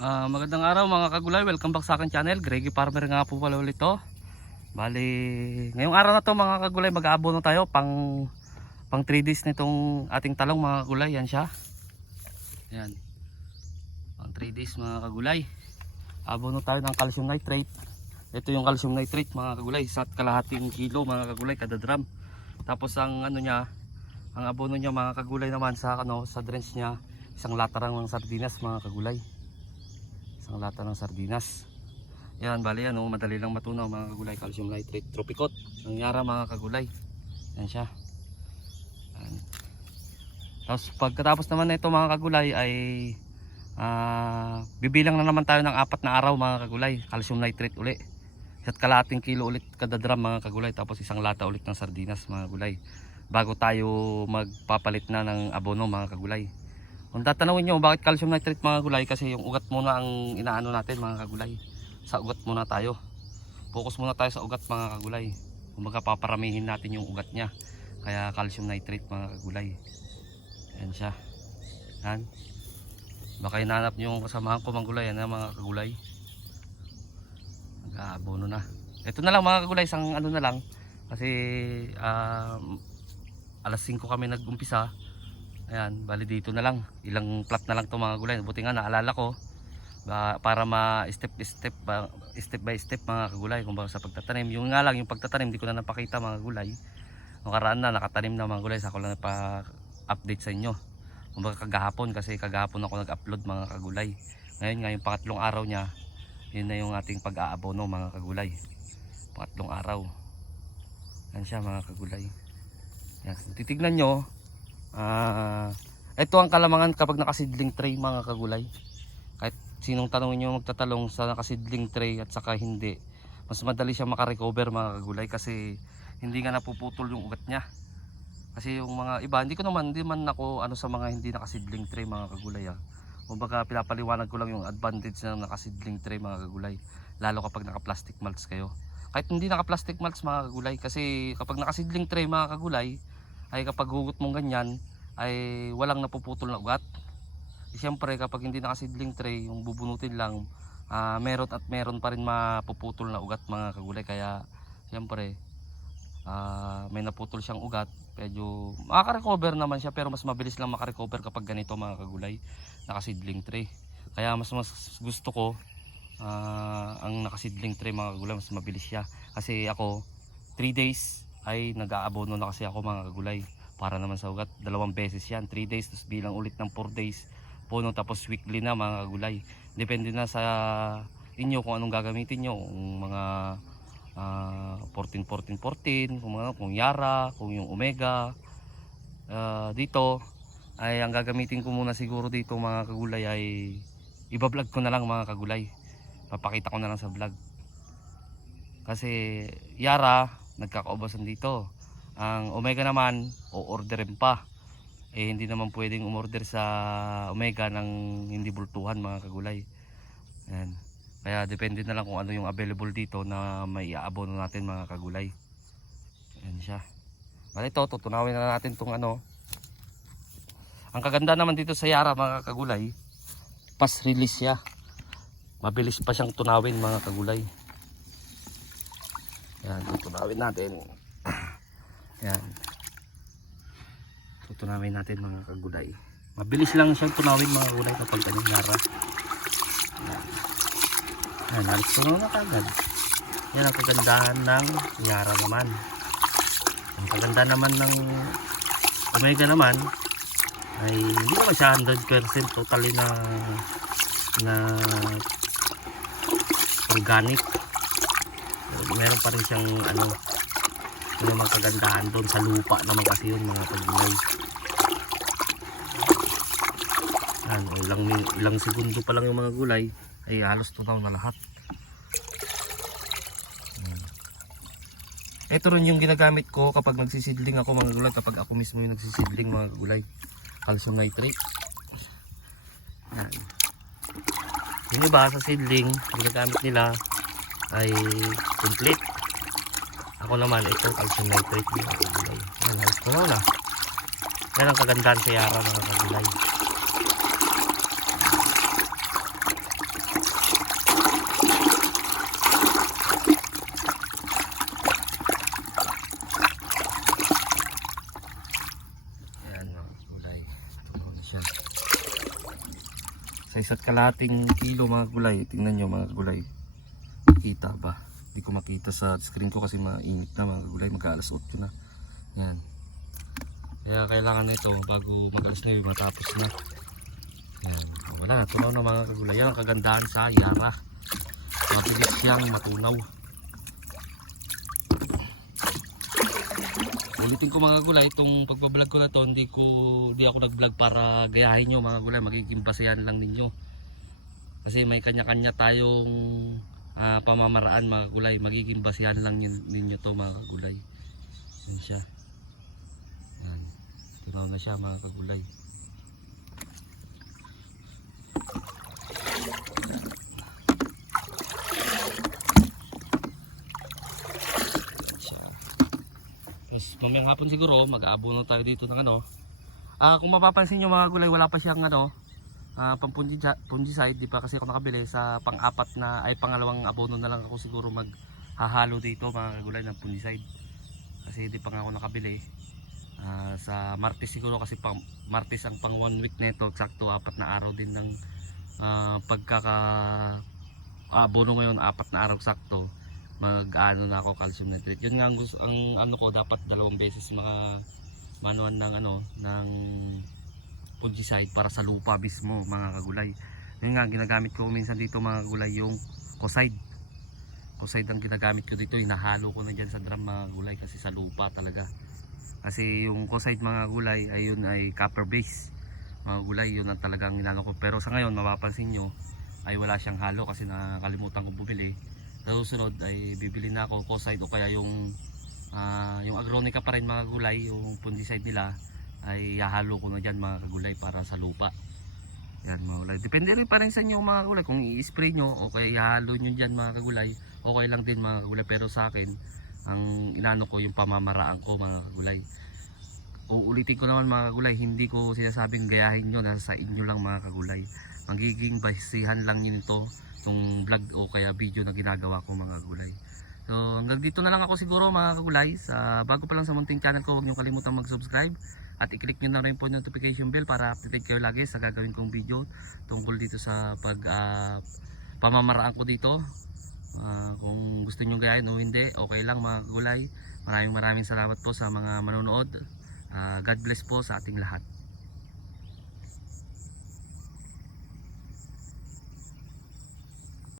Ah, magandang araw mga kagulay, welcome back sa akin channel. Greggy Farmer nga po pala ulit to. Bali, ngayong araw na to mga kagulay, mag-aabono tayo pang pang 3 days nitong ating talong mga kagulay. Yan siya. Yan. Pang 3 days mga kagulay. Abono tayo ng calcium nitrate. Ito yung calcium nitrate mga kagulay, sa kalahating kilo mga kagulay kada drum. Tapos ang ano niya, ang abono niya mga kagulay naman sa ano sa drench niya, isang lata ng sardinas mga kagulay isang lata ng sardinas. Yan bali yan oh, madali lang matunaw mga kagulay. Calcium nitrate tropicot. Nangyara mga kagulay. Yan siya. Yan. tapos pagkatapos naman na ito mga kagulay ay ah, bibilang na naman tayo ng apat na araw mga kagulay. Calcium nitrate uli. At kalating kilo ulit kada drum mga kagulay. Tapos isang lata ulit ng sardinas mga kagulay. Bago tayo magpapalit na ng abono mga kagulay kung tatanungin nyo bakit calcium nitrate mga gulay kasi yung ugat muna ang inaano natin mga kagulay. Sa ugat muna tayo. Focus muna tayo sa ugat mga kagulay. Kumbaga paparamihin natin yung ugat niya. Kaya calcium nitrate mga kagulay. Yan siya. Yan. Baka hinanap nyo yung kasamahan ko mga gulay. Yan mga kagulay. Nag-aabono na. Ito na lang mga kagulay. Isang ano na lang. Kasi um, alas 5 kami nag-umpisa. Ayan, bali dito na lang. Ilang plat na lang to mga gulay. Buti nga naalala ko para ma step step step by step mga kagulay kung sa pagtatanim. Yung nga lang yung pagtatanim di ko na napakita mga gulay. Nung karaan na nakatanim na mga gulay sa ako lang pa-update sa inyo. Kumbaga kagahapon kasi kagahapon ako nag-upload mga kagulay. Ngayon nga yung pangatlong araw niya, yun na yung ating pag-aabono mga kagulay. Pangatlong araw. Yan siya mga kagulay. Yan. Titignan nyo, Ah, ito ang kalamangan kapag nakasidling tray mga kagulay. Kahit sinong tanongin nyo magtatalong sa nakasidling tray at saka hindi, mas madali siya makarecover mga kagulay kasi hindi nga napuputol yung ugat niya. Kasi yung mga iba, hindi ko naman, hindi man ako ano sa mga hindi nakasidling tray mga kagulay ah. Kumbaga pinapaliwanag ko lang yung advantage ng nakasidling tray mga kagulay. Lalo kapag naka-plastic mulch kayo. Kahit hindi naka-plastic mulch mga kagulay kasi kapag nakasidling tray mga kagulay, ay kapag hugot mong ganyan ay walang napuputol na ugat. Siyempre kapag hindi nakasidling tray, yung bubunutin lang, ah, meron at meron pa rin mapuputol na ugat mga kagulay. Kaya siyempre ah, may naputol siyang ugat. Medyo makaka-recover naman siya pero mas mabilis lang makarecover kapag ganito mga kagulay, nakasidling tray. Kaya mas mas gusto ko ah, ang nakasidling tray mga kagulay, mas mabilis siya. Kasi ako 3 days ay nag-aabono na kasi ako mga kagulay. Para naman sa ugat dalawang beses yan 3 days tapos bilang ulit ng 4 days puno tapos weekly na mga kagulay. Depende na sa inyo kung anong gagamitin nyo kung mga ah, 14 14 14 kung, mga, kung Yara kung yung Omega. Ah, dito ay ang gagamitin ko muna siguro dito mga kagulay ay iba-vlog ko na lang mga kagulay. Papakita ko na lang sa vlog. Kasi Yara nagkakaubasan dito. Ang Omega naman, o-orderin pa. Eh, hindi naman pwedeng umorder sa Omega ng hindi bultuhan mga kagulay. Ayan. Kaya depende na lang kung ano yung available dito na may aabono natin mga kagulay. Ayan siya. Bali ito, tutunawin na natin itong ano. Ang kaganda naman dito sa Yara mga kagulay, pass release siya. Mabilis pa siyang tunawin mga kagulay. Yan, tutunawin natin. Yan. Tutunawin natin mga kagulay. Mabilis lang siyang tunawin mga kagulay kapag ganyan yara. Yan. Yan, halos tunaw na kagad. Yan ang kagandahan ng yara naman. Ang kaganda naman ng omega naman ay hindi naman siya 100% totally na na organic meron pa rin siyang ano yung mga kagandahan doon sa lupa naman kasi yun mga kagulay yan, o, ilang, ilang segundo pa lang yung mga gulay ay halos tunaw na lahat. Ito rin yung ginagamit ko kapag nagsisidling ako mga gulay kapag ako mismo yung nagsisidling mga gulay. Calcium nitrate. Yan. Yung iba sa seedling ginagamit nila ay complete. Ako naman ito calcium nitrate yung kulay yan halos ko na. Yan ang kagandahan sa yara mga kagulay sa isa't kalating kilo mga gulay. Tingnan nyo mga gulay. Kita ba? Hindi ko makita sa screen ko kasi mainit na mga gulay. Mag alas 8 na. Yan. Kaya kailangan nito bago mag alas 9 matapos na. Yan. Wala, tunaw na mga kagulay. Yan ang kagandahan sa Yara. Mabilis siyang matunaw. Ulitin ko mga gulay, itong pagbablog ko na to, hindi ko hindi ako nag-vlog para gayahin nyo mga gulay, magiging basehan lang ninyo. Kasi may kanya-kanya tayong ah, pamamaraan mga gulay, magiging basehan lang yun- ninyo to mga gulay. Yan siya. Yan. Tunaw na siya mga kagulay. Tapos mamayang hapon siguro, mag-aabono tayo dito ng ano. Ah, kung mapapansin nyo mga gulay, wala pa siyang ano, ah, pang fungi- fungicide, di pa kasi ako nakabili sa pang-apat na, ay pangalawang abono na lang ako siguro maghahalo dito mga gulay ng fungicide. Kasi di pa nga ako nakabili. Ah, sa Martes siguro kasi pang Martes ang pang one week neto, eksakto apat na araw din ng ah, pagkaka abono ngayon, apat na araw sakto mag-ano na ako calcium nitrate. Yun nga ang, gusto, ang ano ko dapat dalawang beses maka manuan ng ano ng fungicide para sa lupa mismo mga kagulay. Yun nga ginagamit ko minsan dito mga kagulay yung Coside. Coside ang ginagamit ko dito, hinahalo ko na diyan sa drum mga gulay kasi sa lupa talaga. Kasi yung Coside mga gulay ay yun ay copper base. Mga gulay yun ang talagang inano ko. Pero sa ngayon mapapansin nyo ay wala siyang halo kasi nakalimutan ko bumili sa susunod ay bibili na ako Coside o kaya yung ah, yung agronica pa rin mga gulay yung fungicide nila ay hahalo ko na dyan mga kagulay para sa lupa. Yan mga gulay depende rin pa rin sa inyo mga kagulay. Kung i-spray nyo o kaya ihalo nyo dyan mga kagulay okay lang din mga kagulay. Pero sa akin ang inano ko yung pamamaraan ko mga kagulay. Uulitin ko naman mga kagulay hindi ko sinasabing gayahin nyo nasa sa inyo lang mga kagulay. Magiging basihan lang yun ito itong vlog o kaya video na ginagawa ko mga gulay. So hanggang dito na lang ako siguro mga kagulay. Sa bago pa lang sa munting channel ko, huwag niyo kalimutang mag-subscribe at i-click niyo na rin po notification bell para updated kayo lagi sa gagawin kong video tungkol dito sa pag ah, pamamaraan ko dito. Ah, kung gusto niyo gayahin o hindi, okay lang mga kagulay. Maraming maraming salamat po sa mga manonood. Ah, God bless po sa ating lahat.